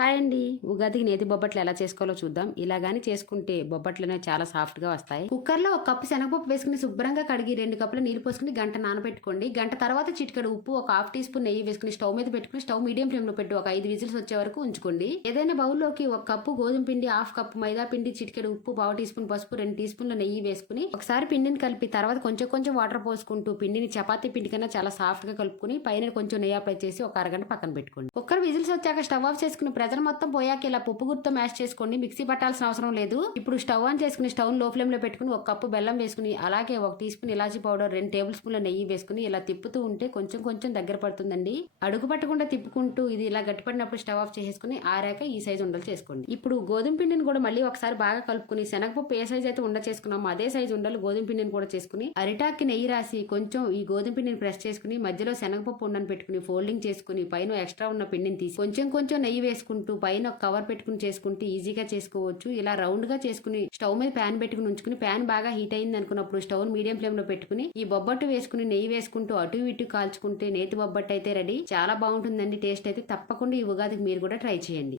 Hi అండి. ఉగాదికి నేతి బొబ్బట్లు ఎలా చేసుకోవాలో చూద్దాం. ఇలా గానీ చేసుకుంటే బొబ్బట్లనే అనేవి చాలా సాఫ్ట్గా వస్తాయి. కుక్కర్లో ఒక కప్పు శనగపప్పు వేసుకుని శుభ్రంగా కడిగి రెండు కప్పులు నీళ్ళు పోసుకుని గంట నానబెట్టుకోండి. గంట తర్వాత చిటికెడు ఉప్పు ఒక హాఫ్ టీ స్పూన్ నెయ్యి వేసుకుని స్టవ్ మీద పెట్టుకుని స్టవ్ మీడియం ఫ్లేమ్లో పెట్టి ఒక ఐదు విజిల్స్ వచ్చే వరకు ఉంచుకోండి. ఏదైనా బౌల్లోకి ఒక కప్పు గోధుమ పిండి హాఫ్ కప్పు మైదా పిండి చిటికెడు ఉప్పు పావు టీ స్పూన్ పసుపు రెండు టీ స్పూన్ల నెయ్యి వేసుకుని ఒకసారి పిండిని కలిపి తర్వాత కొంచెం కొంచెం వాటర్ పోసుకుంటూ పిండిని చపాతీ పిండి కన్నా చాలా సాఫ్ట్గా కలుపుకుని పైన కొంచెం నెయ్యి అప్లై చేసి ఒక అరగంట పక్కన పెట్టుకోండి. కుక్కర్ విజిల్స్ వచ్చాక స్టవ్ ఆఫ్ చేసుకుని ప్రెజర్ మొత్తం పోయాక ఇలా పప్పు గుర్తు మ్యాష్ చేసుకోండి. మిక్సీ పట్టాల్సిన అవసరం లేదు. ఇప్పుడు స్టవ్ ఆన్ చేసుకుని స్టవ్లో ఫ్లేమ్లో పెట్టుకుని ఒక కప్పు బెల్లం వేసుకుని అలాగే ఒక టీ స్పూన్ ఇలాచీ పౌడర్ రెండు టేబుల్ స్పూన్ల నెయ్యి వేసుకుని ఇలా తిప్పుతూ ఉంటే కొంచెం కొంచెం దగ్గర పడుతుందండి. అడుగు పట్టకుండా తిప్పుకుంటూ ఇది ఇలా గట్టిపడినప్పుడు స్టవ్ ఆఫ్ చేసుకుని ఆరాక ఈ సైజు ఉండలు చేసుకోండి. ఇప్పుడు గోధుమ పిండిని కూడా మళ్ళీ ఒకసారి బాగా కలుపుకుని శనగపప్పు ఏ సైజ్ అయితే ఉండ చేసుకున్నామో అదే సైజు ఉండలు గోధుమ పిండిని కూడా చేసుకుని అరిటాక్కి నెయ్యి రాసి కొంచెం ఈ గోధుమ పిండిని ప్రెస్ చేసుకుని మధ్యలో శనగపప్పు ఉండని పెట్టుకుని ఫోల్డింగ్ చేసుకుని పైన ఎక్స్ట్రా ఉన్న పిండిని తీసి కొంచెం కొంచెం నెయ్యి వేసుకుని చేసుకుంటూ పైన ఒక కవర్ పెట్టుకుని చేసుకుంటే ఈజీగా చేసుకోవచ్చు. ఇలా రౌండ్గా చేసుకుని స్టవ్ మీద ప్యాన్ పెట్టుకుని ఉంచుకుని ప్యాన్ బాగా హీట్ అయింది అనుకున్నప్పుడు స్టవ్ మీడియం ఫ్లేమ్లో పెట్టుకుని ఈ బొబ్బట్టు వేసుకుని నెయ్యి వేసుకుంటూ అటు ఇటు కాల్చుకుంటే నేతి బొబ్బట్టు అయితే రెడీ. చాలా బాగుంటుందండి టేస్ట్ అయితే తప్పకుండా ఈ ఉగాదికి మీరు కూడా ట్రై చేయండి.